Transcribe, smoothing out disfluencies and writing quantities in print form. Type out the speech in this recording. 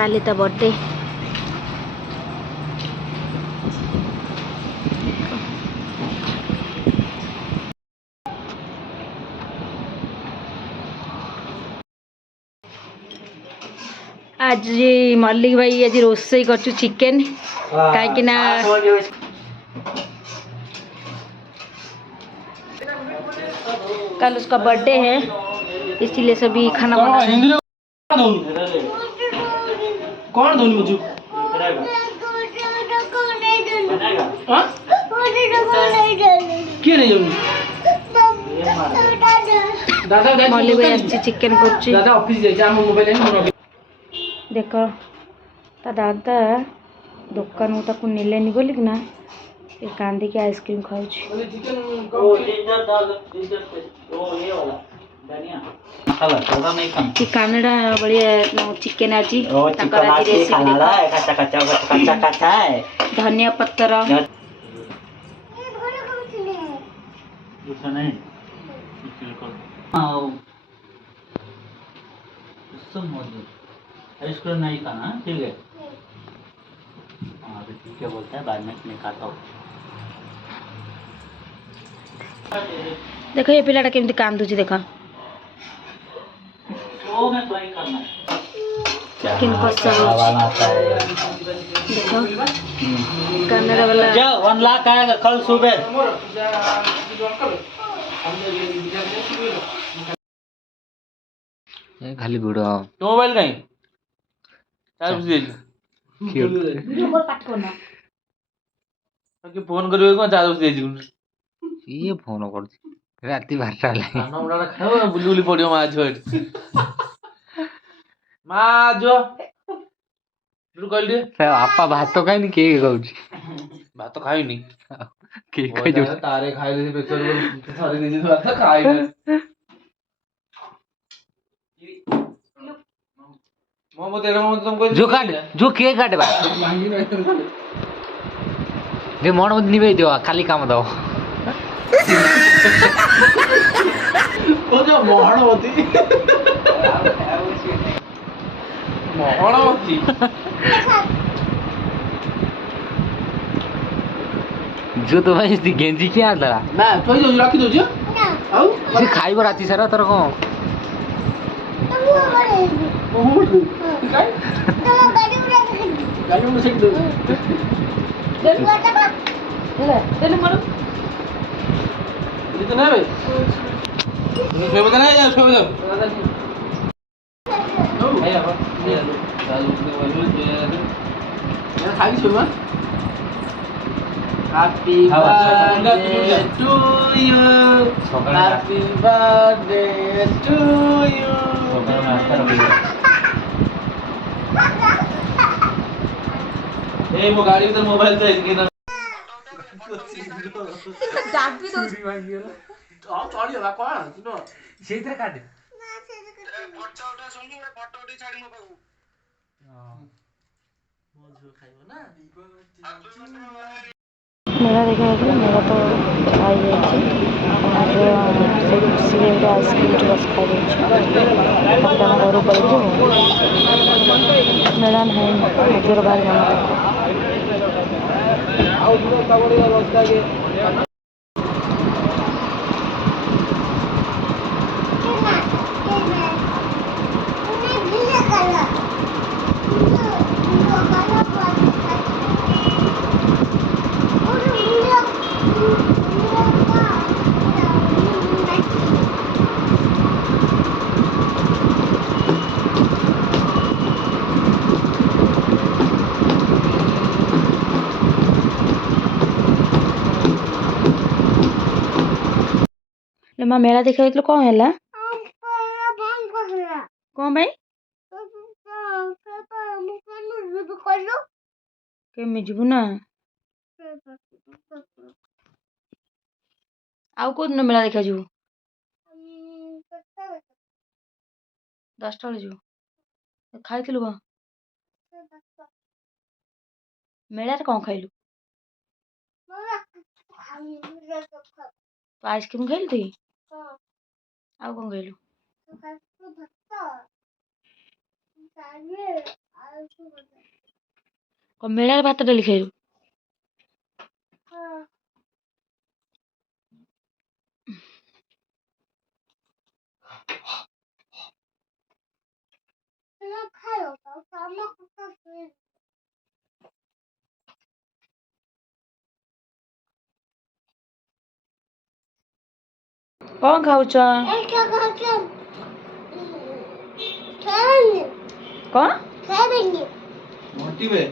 काली ता बर्थडे आज मल्लिक भाई आज रोसई कर चिकेन कहीं ना कल उसका बर्थडे है इसीलिए सभी खाना बना रहे हैं। कौन धोनी मुझे क्यों नहीं धोनी दादा मल्लिक भाई आज चिकेन कर दादा ऑफिस जाए हम मोबाइल है देख ता दादा दुकान को नेलेनी बोलिक ना ये कांदी के आइसक्रीम खाऊ कानडा बढ़िया चिकेन आज धनिया पत्तर नहीं खाना ठीक है। हाँ क्या बोलता है बाद में मैं खाता हूँ। देखो ये पिलाटा केमती कांदुची देखो चिकेन कषा देखो कन्नड़ा वाला जा 1 लाख आएगा कल सुबह। खाली वीडियो तो मोबाइल कहीं फोन कर ये फोन कर राति 12 खाओ बुली बुली पड़ियो माँ जो आपा भात तो खाई के भात तो खाई तारे खाई खाई जो काट जो के काटे दे मन मत निभे दो खाली काम दो जो तो भाई गेंजी क्या था ना थोड़ी दो रखी दो ना खाइब राति सारा तर कौन Happy birthday to you. Happy birthday to you. ए वो गाड़ी में तो मोबाइल था इसके ना डाक भी दो आ चली होला कोन सुनो सेइतरे काटे ना से बच्चा उठा सुन फोटो उठी छाड़ी मो बाबू हां मोर जो खाइबो ना मेला देखा मेला तो खाई आइसक्रीम बस खाई घर पड़े मेला नहीं जोर बार माँ मेला देखा कौन है कौन भाई केमी जीवु ना आउ को दिन मेला देखा जीवु 10टा बेले जीवु खाइलु कौन मेला कौन खाइलु तो आइसक्रीम खाइलु थी आउ कौन खाइलु କଣ ମେଳାରେ ଭାତ ଡାଲି ଖାଇବୁ? କଣ ଖାଉଛ? କଣ? ଘଟିବେ